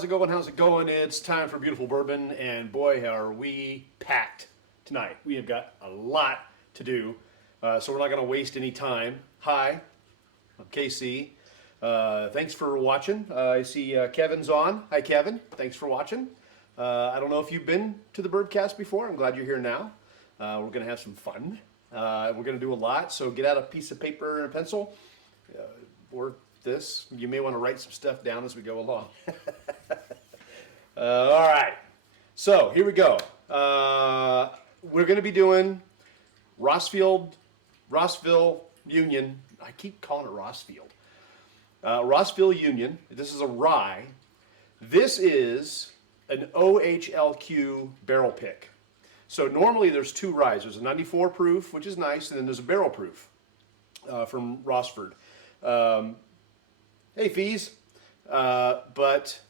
how's it going? How's it going? It's time for Beautiful Bourbon, and boy, are we packed tonight. We have got a lot to do, so we're not going to waste any time. Hi, I'm KC. Thanks for watching. I see Kevin's on. Hi, Kevin. Thanks for watching. I don't know if you've been to the Bourbcast before. I'm glad you're here now. We're going to have some fun. We're going to do a lot, so get out a piece of paper and a pencil, or this. You may want to write some stuff down as we go along. All right, so here we go. We're going to be doing Rossville Union. I keep calling it Rossfield. Rossville Union. This is a rye. This is an OHLQ barrel pick. So normally there's two ryes. There's a 94 proof, which is nice, and then there's a barrel proof from Rossford. Hey, fees. But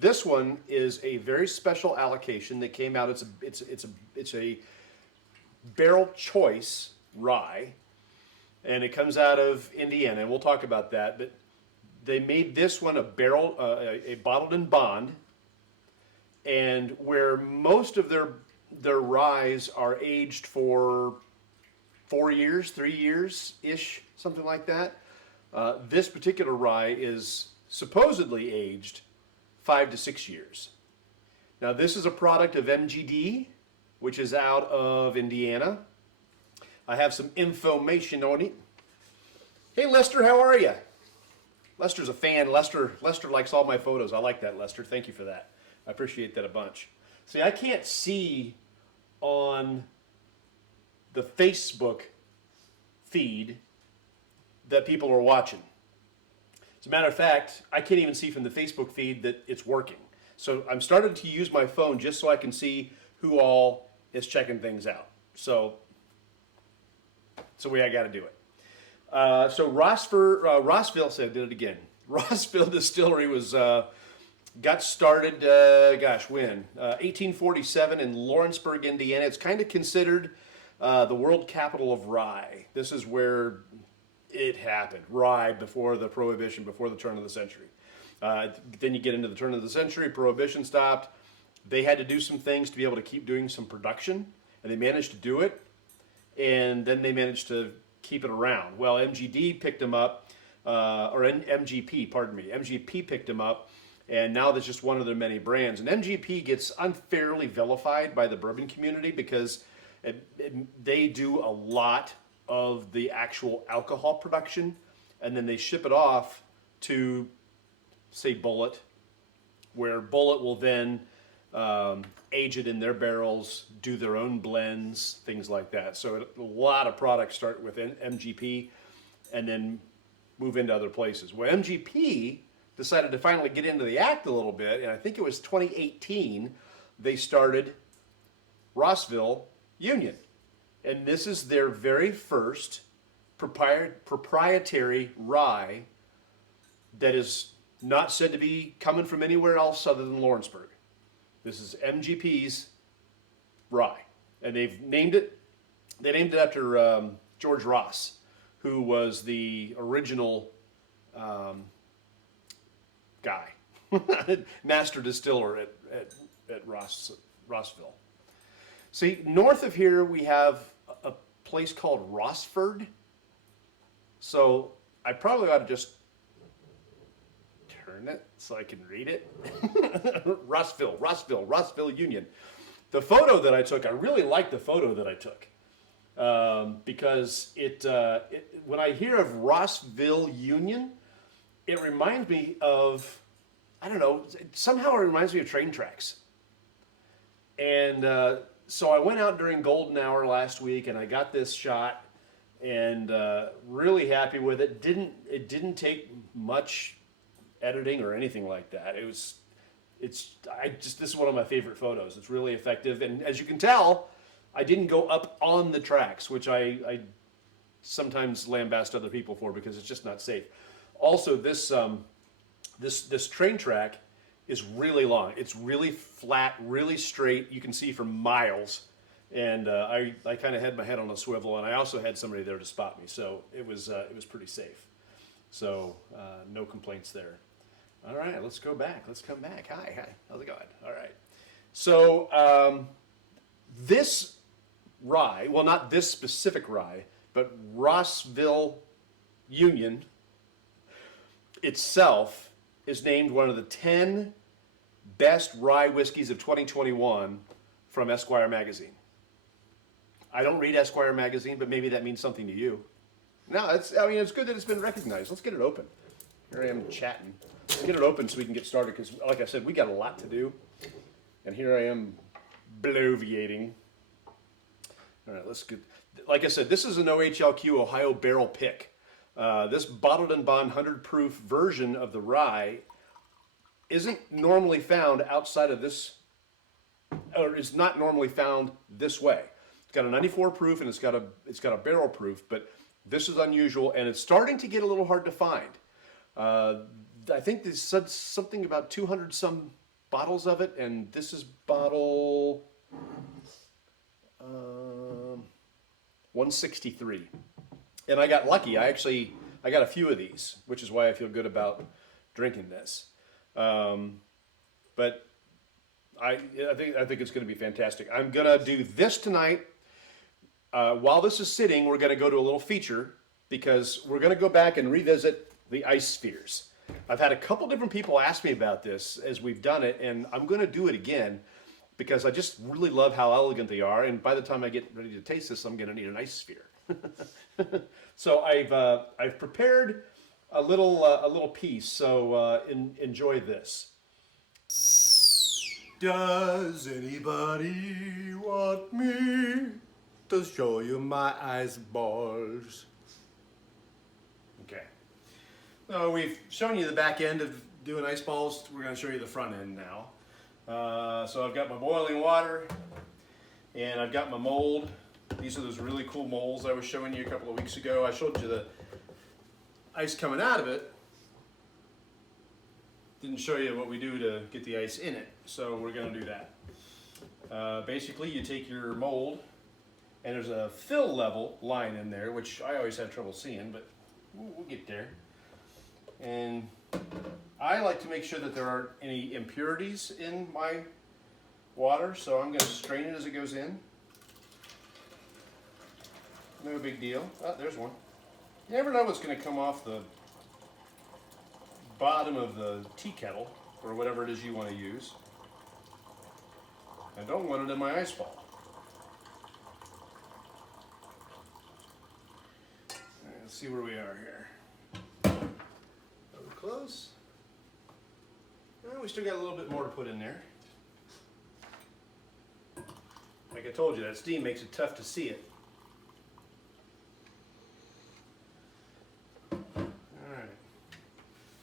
this one is a very special allocation that came out. It's a barrel choice rye, and it comes out of Indiana, and we'll talk about that. But they made this one a barrel, a bottled in bond, and where most of their ryes are aged for 4 years, 3 years ish, something like that. This particular rye is supposedly aged 5 to 6 years. Now this is a product of MGD, which is out of Indiana. I have some information on it. Hey Lester, how are you? Lester's a fan. Lester likes all my photos. I like that, Lester. Thank you for that. I appreciate that a bunch. See, I can't see on the Facebook feed that people are watching. As a matter of fact, I can't even see from the Facebook feed that it's working. So I'm starting to use my phone just so I can see who all is checking things out. So it's the way I got to do it. So Rossville, so I did it again. Rossville Distillery was got started, when? 1847 in Lawrenceburg, Indiana. It's kind of considered the world capital of rye. This is where it happened. Rye before the Prohibition, before the turn of the century. Then you get into the turn of the century, Prohibition stopped. They had to do some things to be able to keep doing some production, and they managed to do it, and then they managed to keep it around. Well, MGD picked them up, MGP, pardon me. MGP picked them up, and now there's just one of their many brands. And MGP gets unfairly vilified by the bourbon community because they do a lot of the actual alcohol production, and then they ship it off to, say, Bullet, where Bullet will then age it in their barrels, do their own blends, things like that. So a lot of products start with MGP and then move into other places. Well, MGP decided to finally get into the act a little bit, and I think it was 2018, they started Rossville Union. And this is their very first proprietary rye that is not said to be coming from anywhere else other than Lawrenceburg. This is MGP's rye. And they named it after George Ross, who was the original guy, master distiller at Rossville. See, north of here we have a place called Rossford. So I probably ought to just turn it so I can read it. Rossville Union. The photo that I took, I really like the photo that I took because when I hear of Rossville Union, it reminds me of, I don't know, somehow it reminds me of train tracks. And so I went out during golden hour last week and I got this shot and really happy with it. It didn't take much editing or anything like that. This is one of my favorite photos. It's really effective. And as you can tell, I didn't go up on the tracks, which I sometimes lambast other people for because it's just not safe. Also, this train track is really long. It's really flat, really straight. You can see for miles. And I kind of had my head on a swivel, and I also had somebody there to spot me, so it was pretty safe. So no complaints there. All right, let's go back. Let's come back. Hi. How's it going? All right. So this rye, well, not this specific rye, but Rossville Union itself is named one of the 10 best rye whiskeys of 2021 from Esquire magazine. I don't read Esquire magazine, but maybe that means something to you. No, it's good that it's been recognized. Let's get it open. Here I am chatting. Let's get it open so we can get started because, like I said, we got a lot to do. And here I am bloviating. All right, let's get, like I said, this is an OHLQ Ohio barrel pick. This bottled and bond 100 proof version of the rye isn't normally found outside of this, or is not normally found this way. It's got a 94 proof and it's got a barrel proof, but this is unusual and it's starting to get a little hard to find. I think they said something about 200 some bottles of it, and this is bottle 163. And I got lucky. I got a few of these, which is why I feel good about drinking this. But I think it's going to be fantastic. I'm going to do this tonight. While this is sitting, we're going to go to a little feature because we're going to go back and revisit the ice spheres. I've had a couple different people ask me about this as we've done it, and I'm going to do it again because I just really love how elegant they are. And by the time I get ready to taste this, I'm going to need an ice sphere. So I've prepared a little piece. So enjoy this. Does anybody want me to show you my ice balls? Okay. So we've shown you the back end of doing ice balls. We're going to show you the front end now. So I've got my boiling water and I've got my mold. These are those really cool molds I was showing you a couple of weeks ago. I showed you the ice coming out of it. Didn't show you what we do to get the ice in it, so we're going to do that. Basically, you take your mold, and there's a fill level line in there, which I always have trouble seeing, but we'll get there. And I like to make sure that there aren't any impurities in my water, so I'm going to strain it as it goes in. No big deal. Oh, there's one. You never know what's going to come off the bottom of the tea kettle or whatever it is you want to use. I don't want it in my ice ball. All right, let's see where we are here. Over close. Well, we still got a little bit more to put in there. Like I told you, that steam makes it tough to see it.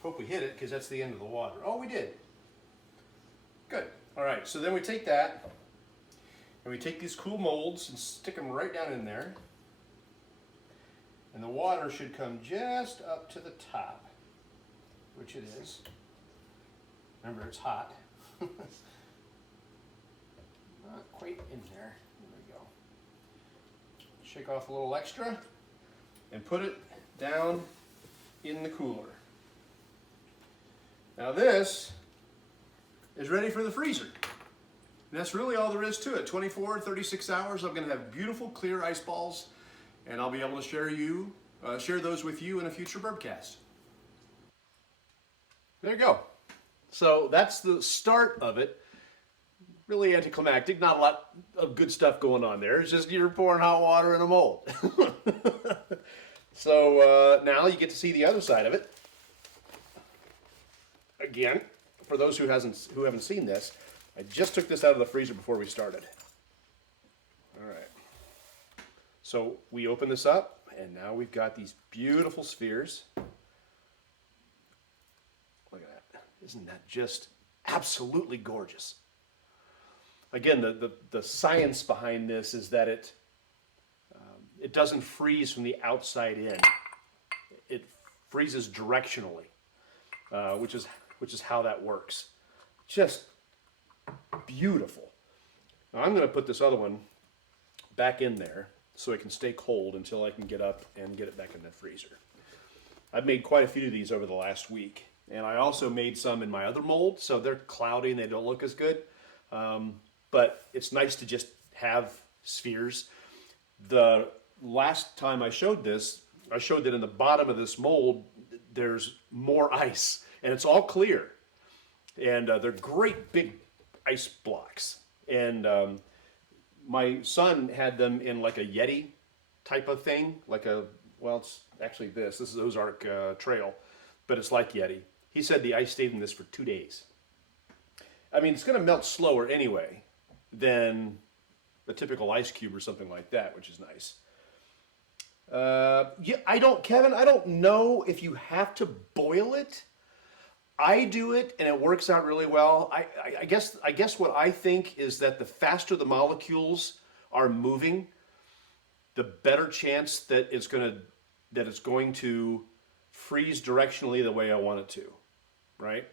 Hope we hit it because that's the end of the water. Oh, we did. Good. All right, so then we take that and we take these cool molds and stick them right down in there. And the water should come just up to the top, which it is. Remember, it's hot. Not quite in there. There we go. Shake off a little extra and put it down in the cooler. Now this is ready for the freezer. And that's really all there is to it. 24, 36 hours, I'm going to have beautiful clear ice balls, and I'll be able to share those with you in a future Bourbcast. There you go. So that's the start of it. Really anticlimactic, not a lot of good stuff going on there. It's just you're pouring hot water in a mold. So now you get to see the other side of it. Again, for those who haven't seen this, I just took this out of the freezer before we started. All right. So we open this up, and now we've got these beautiful spheres. Look at that. Isn't that just absolutely gorgeous? Again, the science behind this is that it doesn't freeze from the outside in. It freezes directionally, which is how that works. Just beautiful. Now I'm going to put this other one back in there so it can stay cold until I can get up and get it back in the freezer. I've made quite a few of these over the last week, And I also made some in my other mold, so they're cloudy and they don't look as good. But it's nice to just have spheres. The last time I showed this, I showed that in the bottom of this mold, there's more ice, and it's all clear. And they're great big ice blocks. And my son had them in like a Yeti type of thing, like a, well, it's actually this is Ozark Trail, but it's like Yeti. He said the ice stayed in this for 2 days. I mean, it's going to melt slower anyway than the typical ice cube or something like that, which is nice. Yeah, Kevin, I don't know if you have to boil it. I do it and it works out really well. I guess what I think is that the faster the molecules are moving, the better chance that it's going to freeze directionally the way I want it to, right?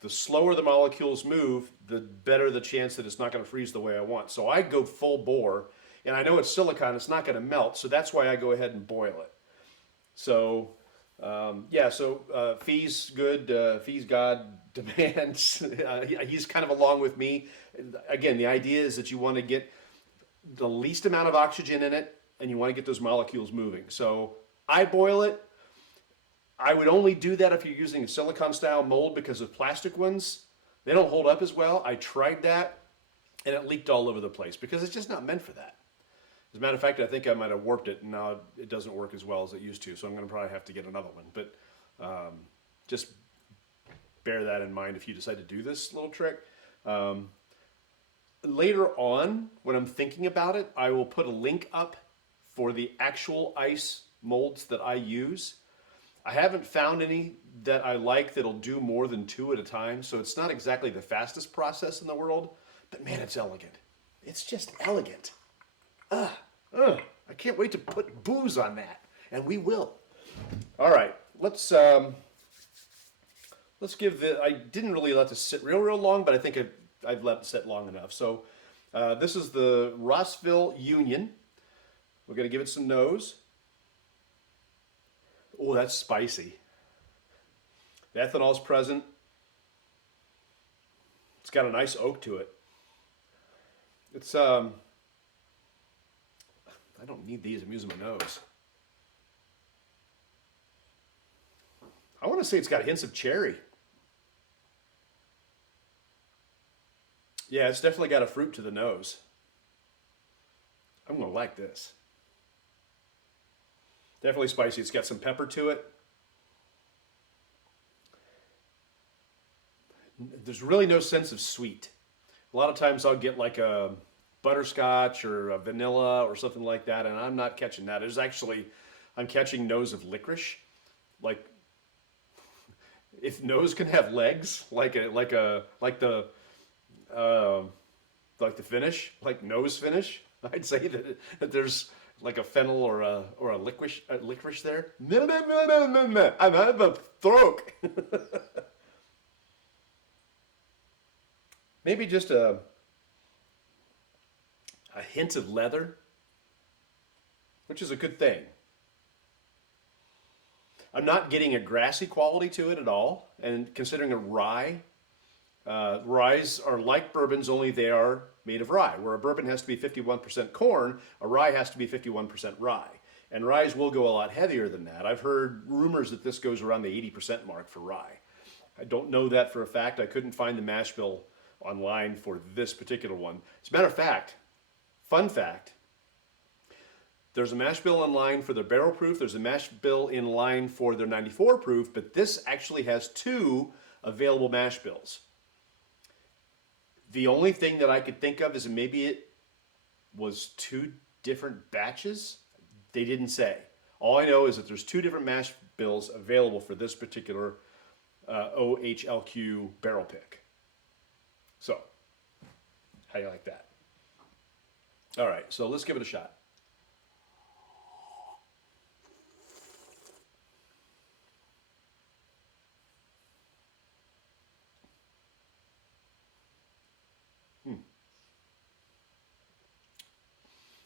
The slower the molecules move, the better the chance that it's not going to freeze the way I want. So I go full bore, and I know it's silicon, it's not going to melt, so that's why I go ahead and boil it. So, Fee's good, Fee's God demands. He's kind of along with me. Again, the idea is that you want to get the least amount of oxygen in it, and you want to get those molecules moving. So I boil it. I would only do that if you're using a silicon style mold because of plastic ones, they don't hold up as well. I tried that and it leaked all over the place because it's just not meant for that. As a matter of fact, I think I might have warped it and now it doesn't work as well as it used to. So I'm going to probably have to get another one. But just bear that in mind if you decide to do this little trick. Later on, when I'm thinking about it, I will put a link up for the actual ice molds that I use. I haven't found any that I like that'll do more than 2 at a time, so it's not exactly the fastest process in the world, but man, it's elegant. It's just elegant. I can't wait to put booze on that, and we will. All right, let's give I didn't really let this sit real long, but I think I've let it sit long enough. So this is the Rossville Union. We're gonna give it some nose. Oh, that's spicy. The ethanol's present. It's got a nice oak to it. It's I don't need these. I'm using my nose. I want to say it's got hints of cherry. Yeah, it's definitely got a fruit to the nose. I'm gonna like this. Definitely spicy. It's got some pepper to it. There's really no sense of sweet. A lot of times I'll get like a butterscotch or a vanilla or something like that, and I'm not catching that. I'm catching nose of licorice. Like, if nose can have legs, like the finish, like nose finish, I'd say that there's like a fennel or a licorice there. I'm out of a throat. Maybe just a hint of leather, which is a good thing. I'm not getting a grassy quality to it at all, and considering a rye, ryes are like bourbons, only they are made of rye. Where a bourbon has to be 51% corn, a rye has to be 51% rye. And ryes will go a lot heavier than that. I've heard rumors that this goes around the 80% mark for rye. I don't know that for a fact. I couldn't find the mash bill online for this particular one. As a matter of fact, fun fact, there's a mash bill online for their barrel proof, there's a mash bill in line for their 94 proof, but this actually has 2 available mash bills. The only thing that I could think of is maybe it was 2 different batches. They didn't say. All I know is that there's 2 different mash bills available for this particular OHLQ barrel pick. So, how do you like that? All right, so let's give it a shot.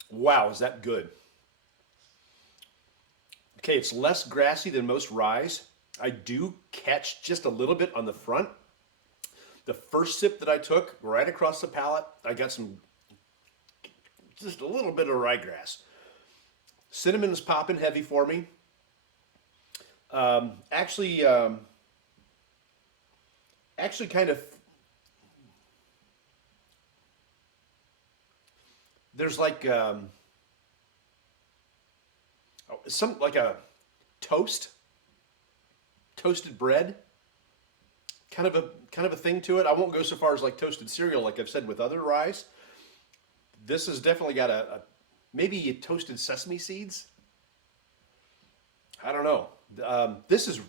Wow, is that good? Okay, it's less grassy than most ryes. I do catch just a little bit on the front. The first sip that I took, right across the palate, I got just a little bit of ryegrass. Cinnamon is popping heavy for me. Actually, kind of, there's like some like a toasted bread, kind of a thing to it. I won't go so far as like toasted cereal, like I've said with other ryes. This has definitely got maybe toasted sesame seeds. I don't know. This is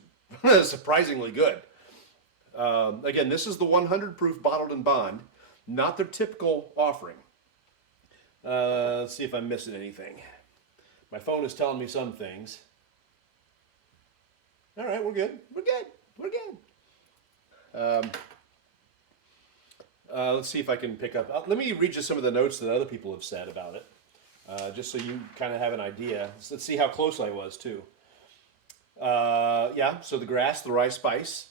surprisingly good. Again, this is the 100 proof bottled in bond, not their typical offering. Let's see if I'm missing anything. My phone is telling me some things. All right, we're good. We're good. Let's see if I can pick up. Let me read you some of the notes that other people have said about it, just so you kind of have an idea. Let's see how close I was too. Yeah, so the grass, the rye spice,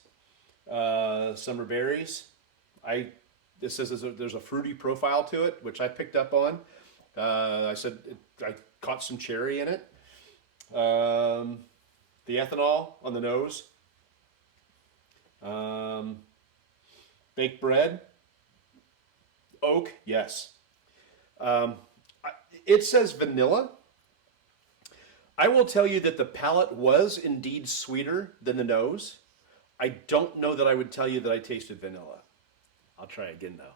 summer berries. This says there's a fruity profile to it, which I picked up on. I said I caught some cherry in it. The ethanol on the nose. Baked bread. Oak, yes. It says vanilla. I will tell you that the palate was indeed sweeter than the nose. I don't know that I would tell you that I tasted vanilla. I'll try again though.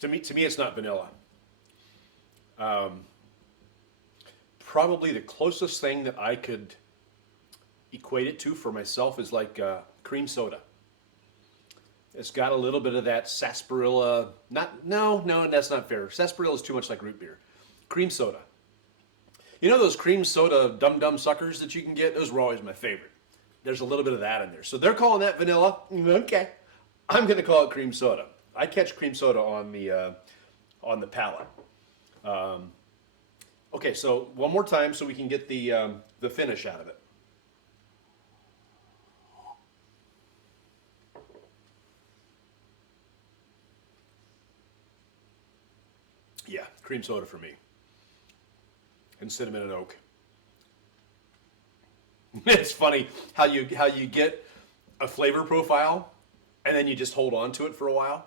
To me, it's not vanilla. Probably the closest thing that I could equate it to for myself is like cream soda. It's got a little bit of that sarsaparilla. No, that's not fair. Sarsaparilla is too much like root beer. Cream soda. You know those cream soda dum-dum suckers that you can get? Those were always my favorite. There's a little bit of that in there. So they're calling that vanilla. Okay. I'm going to call it cream soda. I catch cream soda on the palate. Okay, so one more time so we can get the finish out of it. Yeah, cream soda for me. And cinnamon and oak. It's funny how you get a flavor profile and then you just hold on to it for a while.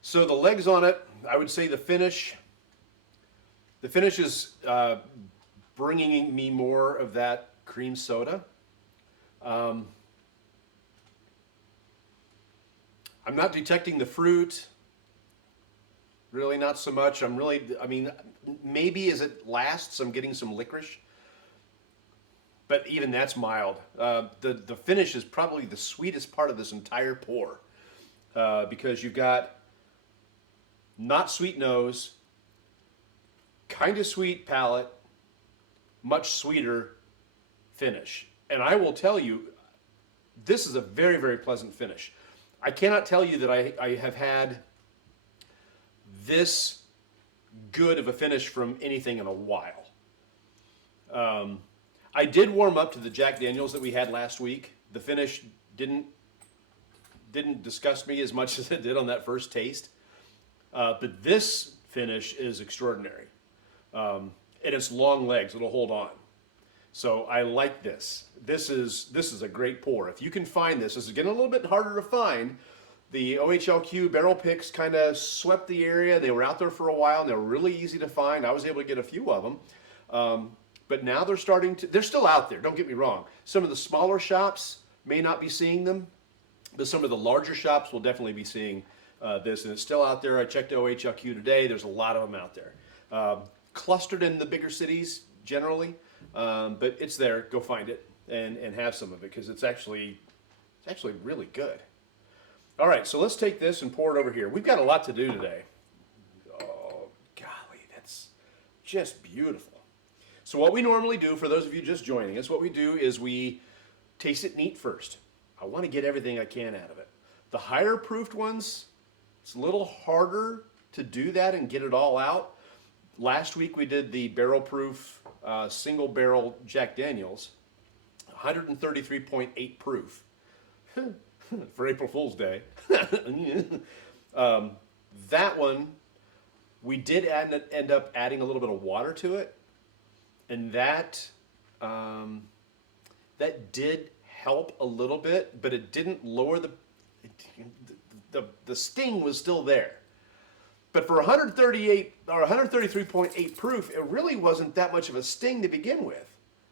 So the legs on it, I would say the finish is bringing me more of that cream soda. I'm not detecting the fruit. Really not so much. Maybe as it lasts, I'm getting some licorice. But even that's mild. The finish is probably the sweetest part of this entire pour. Because you've got not sweet nose, kind of sweet palate, much sweeter finish. And I will tell you, this is a very, very pleasant finish. I cannot tell you that I have had this good of a finish from anything in a while. I did warm up to the Jack Daniels that we had last week. The finish didn't disgust me as much as it did on that first taste. But this finish is extraordinary. And it's long legs, it'll hold on. So I like this. This is a great pour. If you can find this is getting a little bit harder to find. The OHLQ barrel picks kind of swept the area. They were out there for a while and they were really easy to find. I was able to get a few of them. But now they're still out there, don't get me wrong. Some of the smaller shops may not be seeing them, but some of the larger shops will definitely be seeing this, and it's still out there. I checked OHLQ today. There's a lot of them out there. Clustered in the bigger cities generally, but it's there. Go find it and have some of it because it's actually really good. All right, so let's take this and pour it over here. We've got a lot to do today. Oh, golly, that's just beautiful. So what we normally do, for those of you just joining us, what we do is we taste it neat first. I want to get everything I can out of it. The higher proofed ones, it's a little harder to do that and get it all out. Last week we did the barrel proof single barrel Jack Daniels, 133.8 proof for April Fool's Day. That one, we did end up adding a little bit of water to it, and that did help a little bit, but it didn't lower the sting was still there. But for 138 or 133.8 proof, it really wasn't that much of a sting to begin with.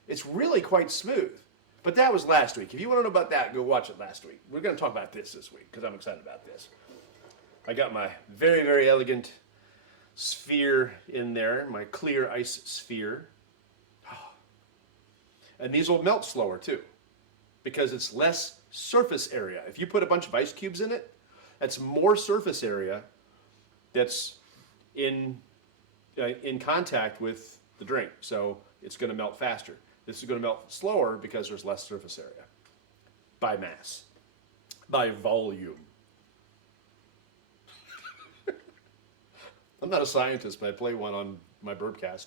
It's really quite smooth. But that was last week. If you want to know about that, go watch it last week. We're going to talk about this week because I'm excited about this. I got my very, very elegant sphere in there, my clear ice sphere. And these will melt slower too because it's less surface area. If you put a bunch of ice cubes in it, that's more surface area that's in contact with the drink. So it's going to melt faster. This is going to melt slower because there's less surface area by mass, by volume. I'm not a scientist, but I play one on my Bourbcast.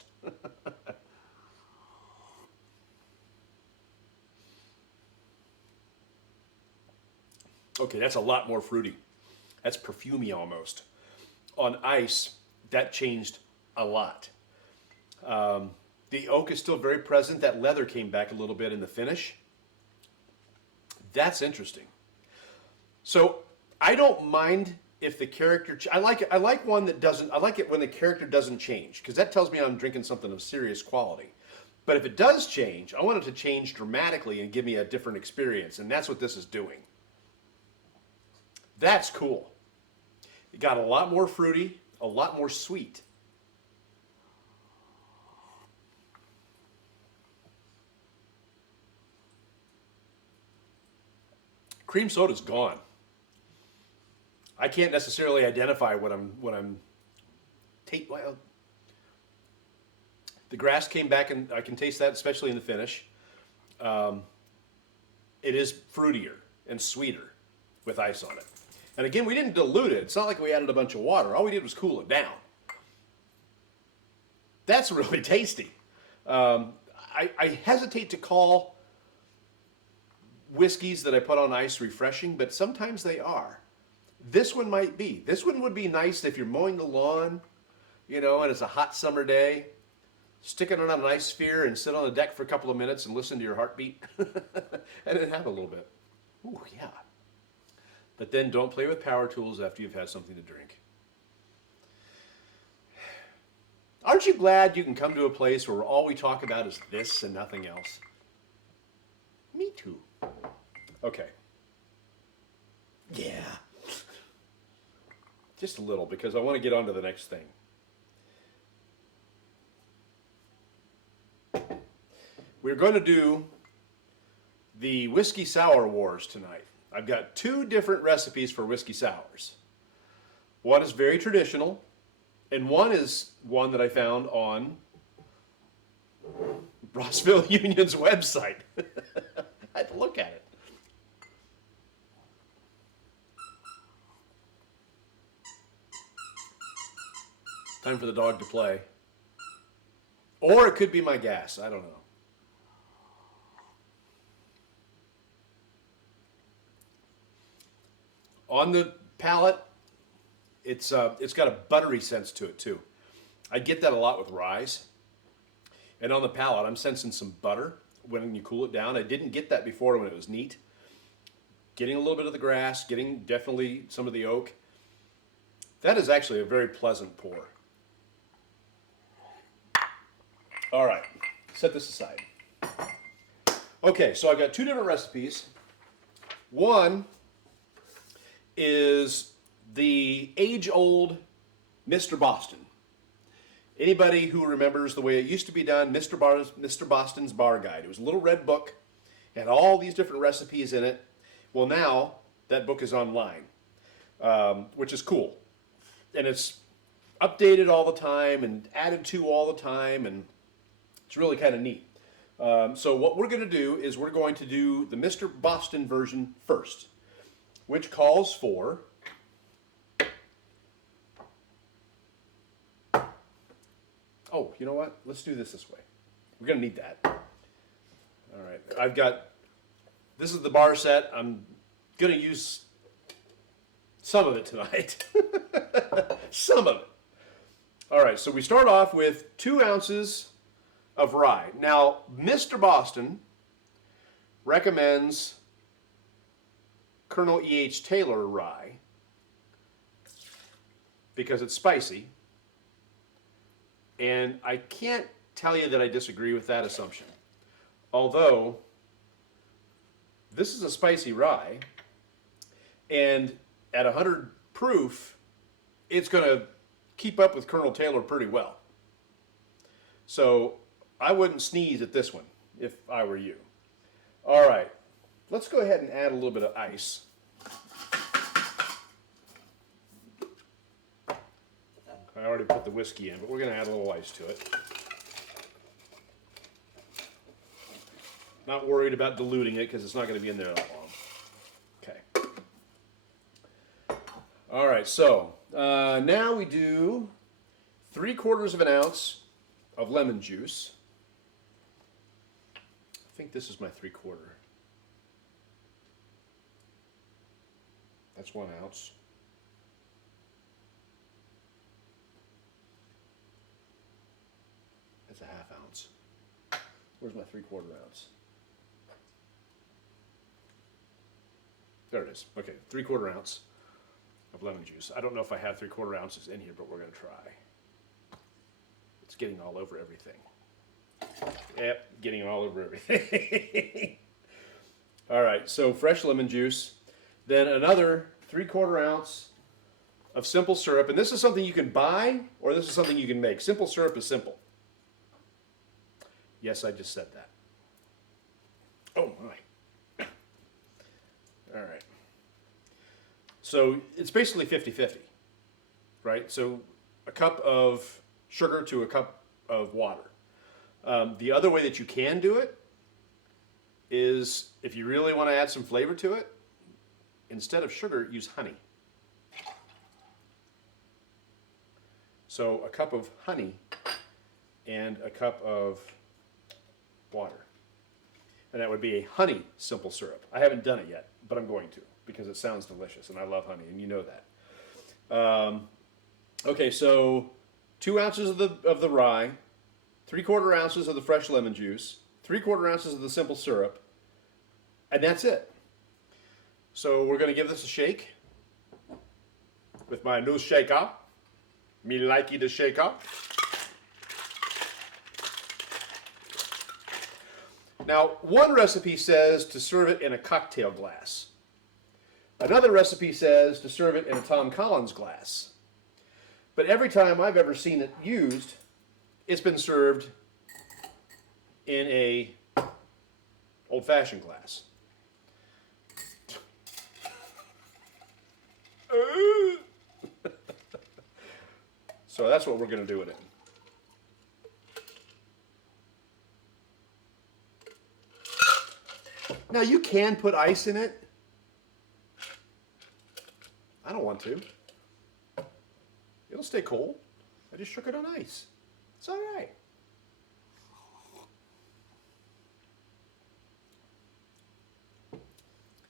Okay, that's a lot more fruity. That's perfumey almost. On ice, that changed a lot. The oak is still very present. That leather came back a little bit in the finish. That's interesting. So I don't mind if the character. I like one that doesn't. I like it when the character doesn't change because that tells me I'm drinking something of serious quality. But if it does change, I want it to change dramatically and give me a different experience, and that's what this is doing. That's cool. It got a lot more fruity, a lot more sweet. Cream soda's gone. I can't necessarily identify what I'm well, the grass came back and I can taste that, especially in the finish. It is fruitier and sweeter with ice on it. And again, we didn't dilute it. It's not like we added a bunch of water. All we did was cool it down. That's really tasty. I hesitate to call whiskeys that I put on ice refreshing, but sometimes they are. This one might be. This one would be nice if you're mowing the lawn, and it's a hot summer day. Stick it on an ice sphere and sit on the deck for a couple of minutes and listen to your heartbeat. And then have a little bit. Ooh, yeah. But then don't play with power tools after you've had something to drink. Aren't you glad you can come to a place where all we talk about is this and nothing else? Me too. Okay. Yeah. Just a little because I want to get on to the next thing. We're going to do the Whiskey Sour Wars tonight. I've got two different recipes for whiskey sours. One is very traditional, and one is one that I found on Rossville Union's website. I had to look at it. Time for the dog to play. Or it could be my gas. I don't know. On the palate, it's got a buttery sense to it too. I get that a lot with rye. And on the palate, I'm sensing some butter when you cool it down. I didn't get that before when it was neat. Getting a little bit of the grass, getting definitely some of the oak. That is actually a very pleasant pour. All right, set this aside. Okay, so I've got two different recipes. One is the age-old Mr. Boston. Anybody who remembers the way it used to be done, Mr. Boston's Bar Guide. It was a little red book, had all these different recipes in it. Well, now that book is online, which is cool. And it's updated all the time and added to all the time, and it's really kind of neat. So what we're going to do is we're going to do the Mr. Boston version first. which calls for oh, you know what? Let's do this way. We're going to need that. All right. I've got, this is the bar set. I'm going to use some of it tonight. Some of it. All right. So we start off with 2 ounces of rye. Now, Mr. Boston recommends Colonel E.H. Taylor rye because it's spicy. And I can't tell you that I disagree with that assumption. Although, this is a spicy rye, and at 100 proof, it's going to keep up with Colonel Taylor pretty well. So, I wouldn't sneeze at this one if I were you. All right, let's go ahead and add a little bit of ice. I already put the whiskey in, but we're going to add a little ice to it. Not worried about diluting it because it's not going to be in there that long. Okay. All right, so now we do 3/4 of an ounce of lemon juice. I think this is my 3/4. That's 1 ounce. That's a 1/2 ounce. Where's my 3/4 ounce? There it is. Okay, 3/4 ounce of lemon juice. I don't know if I have 3/4 ounces in here, but we're going to try. It's getting all over everything. Yep, getting all over everything. All right, so fresh lemon juice. Then another 3/4 ounce of simple syrup. And this is something you can buy, or this is something you can make. Simple syrup is simple. Yes, I just said that. Oh, my. All right. So it's basically 50-50, right? So a cup of sugar to a cup of water. The other way that you can do it is, if you really want to add some flavor to it, instead of sugar, use honey. So a cup of honey and a cup of water. And that would be a honey simple syrup. I haven't done it yet, but I'm going to because it sounds delicious and I love honey, and you know that. Okay, so 2 ounces of the rye, 3/4 ounces of the fresh lemon juice, 3/4 ounces of the simple syrup, and that's it. So we're going to give this a shake with my new shaker. Me likey the shaker. Now, one recipe says to serve it in a cocktail glass. Another recipe says to serve it in a Tom Collins glass. But every time I've ever seen it used, it's been served in a old-fashioned glass. So that's what we're going to do with it. Now you can put ice in it. I don't want to. It'll stay cold. I just shook it on ice. It's all right.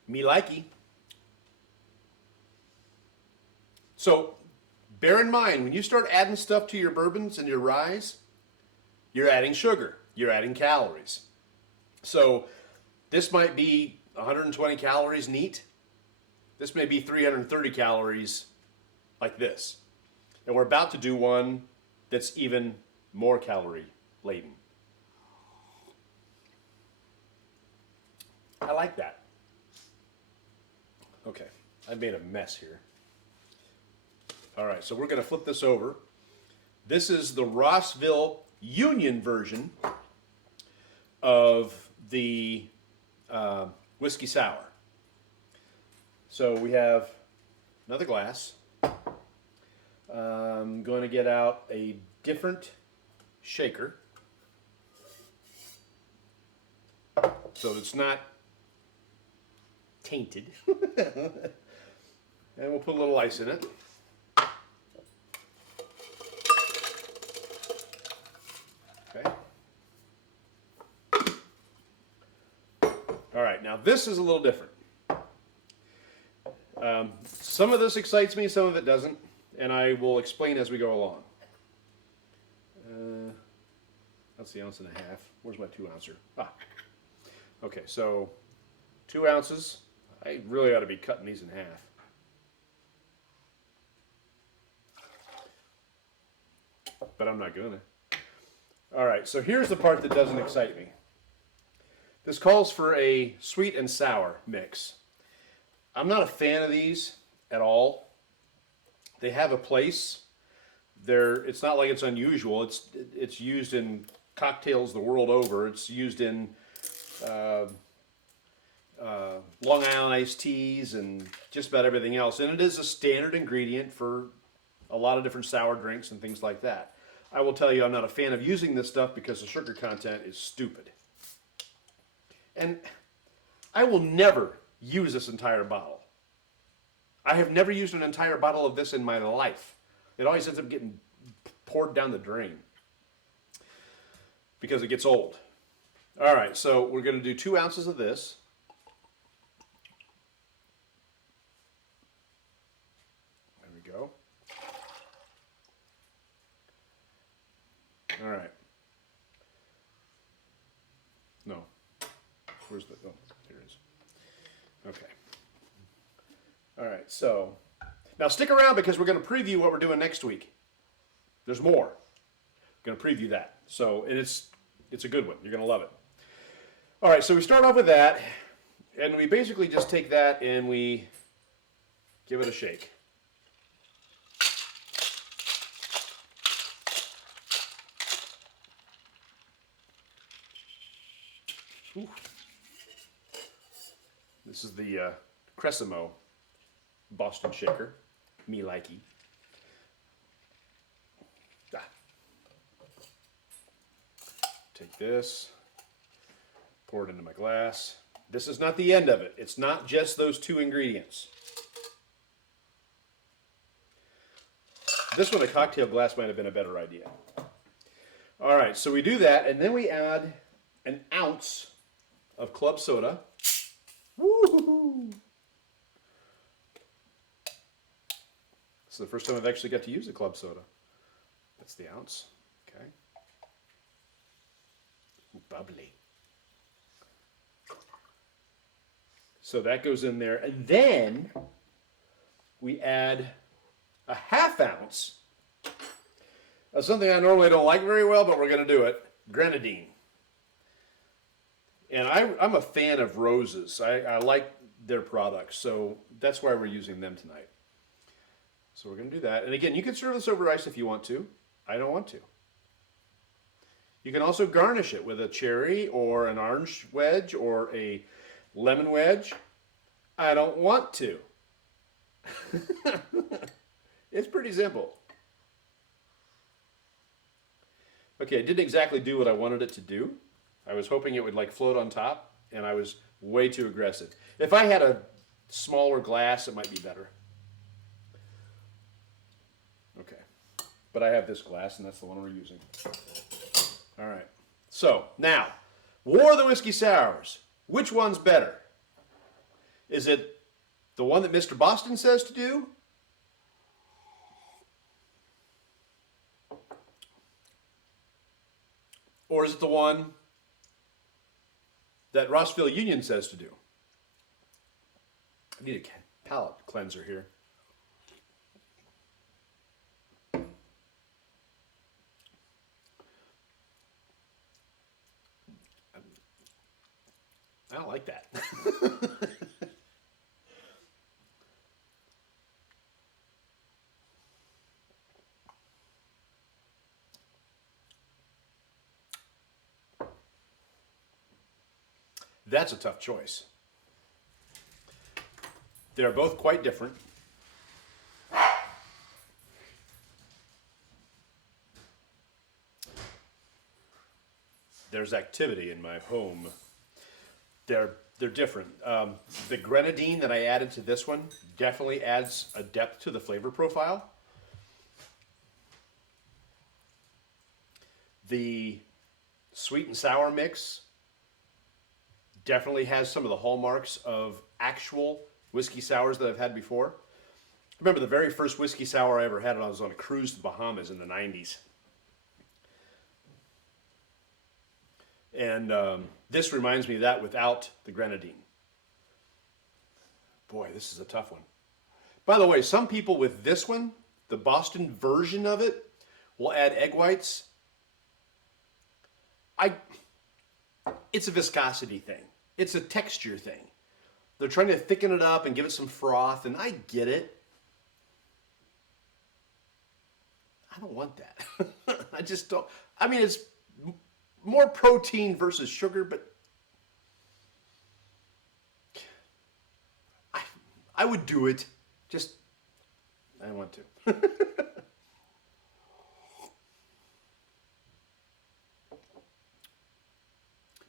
Me likey. So bear in mind, when you start adding stuff to your bourbons and your ryes, you're adding sugar. You're adding calories. So this might be 120 calories neat. This may be 330 calories like this. And we're about to do one that's even more calorie laden. I like that. Okay, I made a mess here. All right, so we're going to flip this over. This is the Rossville Union version of the whiskey sour. So we have another glass. I'm going to get out a different shaker so it's not tainted. And we'll put a little ice in it. Okay. All right, now this is a little different. Some of this excites me, some of it doesn't, and I will explain as we go along. That's the 1.5 ounces. Where's my 2-ouncer? Ah. Okay, so 2 ounces. I really ought to be cutting these in half. But I'm not gonna. All right, so here's the part that doesn't excite me. This calls for a sweet and sour mix. I'm not a fan of these at all. They have a place. It's not like it's unusual. It's used in cocktails the world over. It's used in Long Island iced teas and just about everything else. And it is a standard ingredient for a lot of different sour drinks and things like that. I will tell you, I'm not a fan of using this stuff because the sugar content is stupid. And I will never use this entire bottle. I have never used an entire bottle of this in my life. It always ends up getting poured down the drain because it gets old. All right, so we're going to do 2 ounces of this. There we go. All right. No. Where's the, oh, here it is. Okay. All right, so now stick around because we're going to preview what we're doing next week. There's more. We're going to preview that. So it's a good one. You're going to love it. All right, so we start off with that, and we basically just take that and we give it a shake. Ooh. This is the Cressimo Boston Shaker. Me likey. Ah. Take this, pour it into my glass. This is not the end of it. It's not just those 2 ingredients. This one, a cocktail glass might have been a better idea. All right, so we do that, and then we add 1 ounce of club soda. Woo-hoo-hoo. This is the first time I've actually got to use a club soda. That's the ounce. Okay. Ooh, bubbly. So that goes in there, and then we add a 1/2 ounce of something I normally don't like very well, but we're going to do it. Grenadine. And I'm a fan of Roses. I like their products, so that's why we're using them tonight. So we're going to do that. And again, you can serve this over ice if you want to. I don't want to. You can also garnish it with a cherry or an orange wedge or a lemon wedge. I don't want to. It's pretty simple. Okay, it didn't exactly do what I wanted it to do. I was hoping it would like float on top, and I was way too aggressive. If I had a smaller glass, it might be better. Okay, but I have this glass, and that's the one we're using. All right, so now, War of the Whiskey Sours. Which one's better? Is it the one that Mr. Boston says to do? Or is it the one that Rossville Union says to do? I need a palate cleanser here. I don't like that. That's a tough choice. They're both quite different. There's activity in my home. They're They're different. The grenadine that I added to this one definitely adds a depth to the flavor profile. The sweet and sour mix definitely has some of the hallmarks of actual whiskey sours that I've had before. I remember the very first whiskey sour I ever had when I was on a cruise to the Bahamas in the 90s. And this reminds me of that without the grenadine. Boy, this is a tough one. By the way, some people with this one, the Boston version of it, will add egg whites. It's a viscosity thing. It's a texture thing. They're trying to thicken it up and give it some froth, and I get it. I don't want that. I just don't. I mean, it's more protein versus sugar, but I would do it. Just, I don't want to.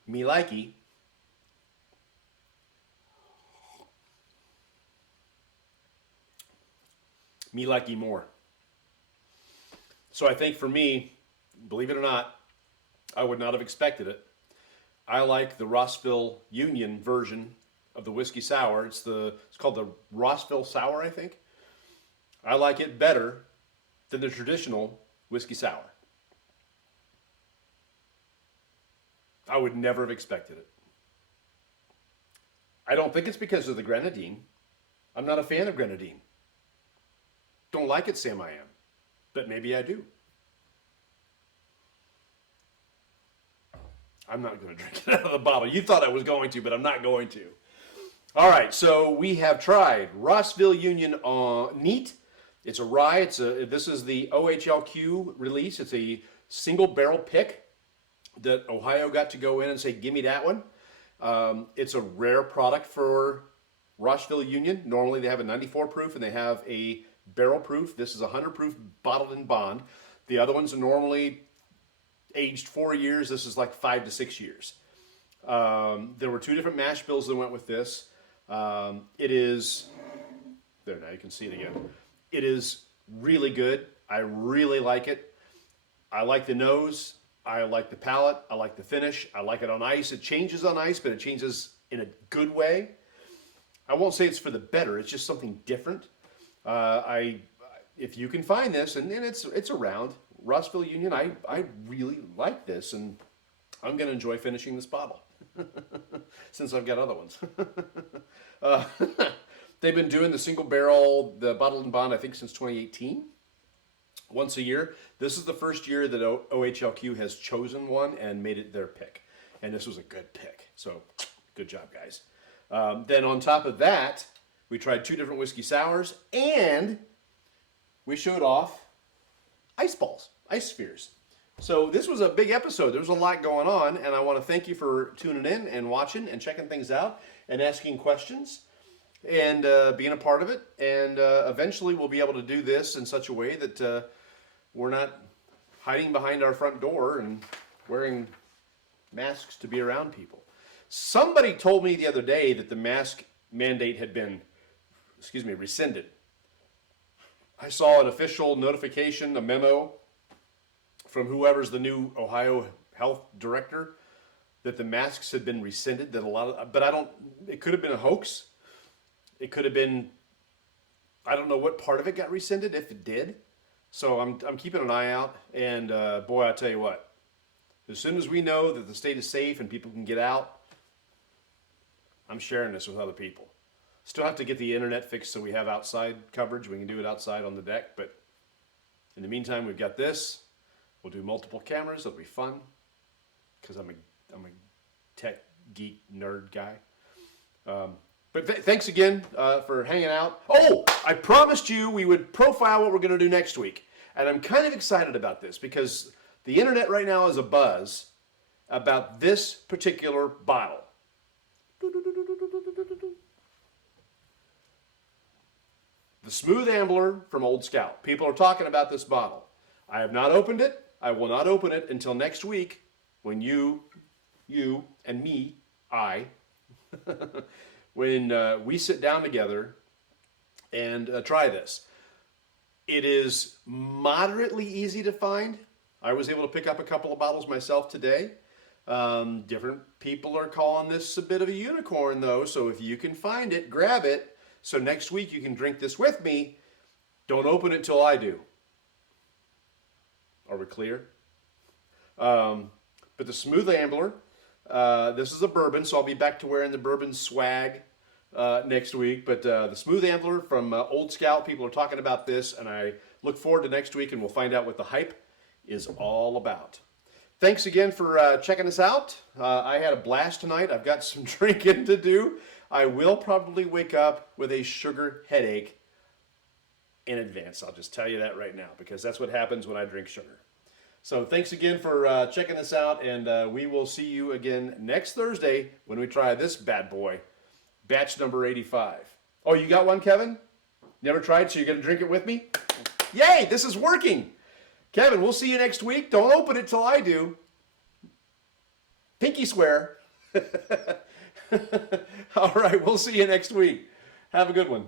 Me likey. Me likey more. So I think for me, believe it or not, I would not have expected it. I like the Rossville Union version of the whiskey sour. It's called the Rossville Sour, I think. I like it better than the traditional whiskey sour. I would never have expected it. I don't think it's because of the grenadine. I'm not a fan of grenadine. Don't like it, Sam I am. But maybe I do. I'm not going to drink it out of the bottle. You thought I was going to, but I'm not going to. All right, so we have tried Rossville Union Neat. It's a rye. This is the OHLQ release. It's a single barrel pick that Ohio got to go in and say, give me that one. It's a rare product for Rossville Union. Normally they have a 94 proof and they have a barrel proof. This is a 100 proof bottled in bond. The other ones are normally aged 4 years. This is like 5 to 6 years. There were 2 different mash bills that went with this. It is, there, now you can see it again. It is really good. I really like it. I like the nose. I like the palate. I like the finish. I like it on ice. It changes on ice, but it changes in a good way. I won't say it's for the better. It's just something different. If you can find this, and it's around, Rossville Union, I really like this, and I'm going to enjoy finishing this bottle since I've got other ones. They've been doing the single barrel, the bottled in bond, I think since 2018, once a year. This is the first year that OHLQ has chosen one and made it their pick, and this was a good pick. So good job, guys. Then on top of that, we tried 2 different whiskey sours, and we showed off ice balls, ice spheres. So this was a big episode. There was a lot going on, and I want to thank you for tuning in and watching and checking things out and asking questions and being a part of it. And eventually we'll be able to do this in such a way that we're not hiding behind our front door and wearing masks to be around people. Somebody told me the other day that the mask mandate had been, rescinded. I saw an official notification, a memo from whoever's the new Ohio health director, that the masks had been rescinded. But it could have been a hoax. It could have been, I don't know what part of it got rescinded, if it did. So I'm keeping an eye out, and boy, I tell you what, as soon as we know that the state is safe and people can get out, I'm sharing this with other people. Still have to get the internet fixed so we have outside coverage. We can do it outside on the deck, but in the meantime, we've got this. We'll do multiple cameras. It'll be fun because I'm a tech geek nerd guy. But thanks again for hanging out. Oh, I promised you we would profile what we're going to do next week, and I'm kind of excited about this because the internet right now is abuzz about this particular bottle. The Smooth Ambler from Old Scout. People are talking about this bottle. I have not opened it. I will not open it until next week when you and me, I when we sit down together and try this. It is moderately easy to find. I was able to pick up a couple of bottles myself today. Different people are calling this a bit of a unicorn though, so if you can find it, grab it. So next week you can drink this with me. Don't open it till I do. Are we clear? But the Smooth Ambler, this is a bourbon, so I'll be back to wearing the bourbon swag next week. But the Smooth Ambler from Old Scout, people are talking about this, and I look forward to next week, and we'll find out what the hype is all about. Thanks again for checking us out. I had a blast tonight. I've got some drinking to do. I will probably wake up with a sugar headache in advance. I'll just tell you that right now, because that's what happens when I drink sugar. So thanks again for checking us out, and we will see you again next Thursday when we try this bad boy, batch number 85. Oh, you got one, Kevin? Never tried, so you're going to drink it with me? Yay, this is working. Kevin, we'll see you next week. Don't open it till I do. Pinky swear. All right, we'll see you next week. Have a good one.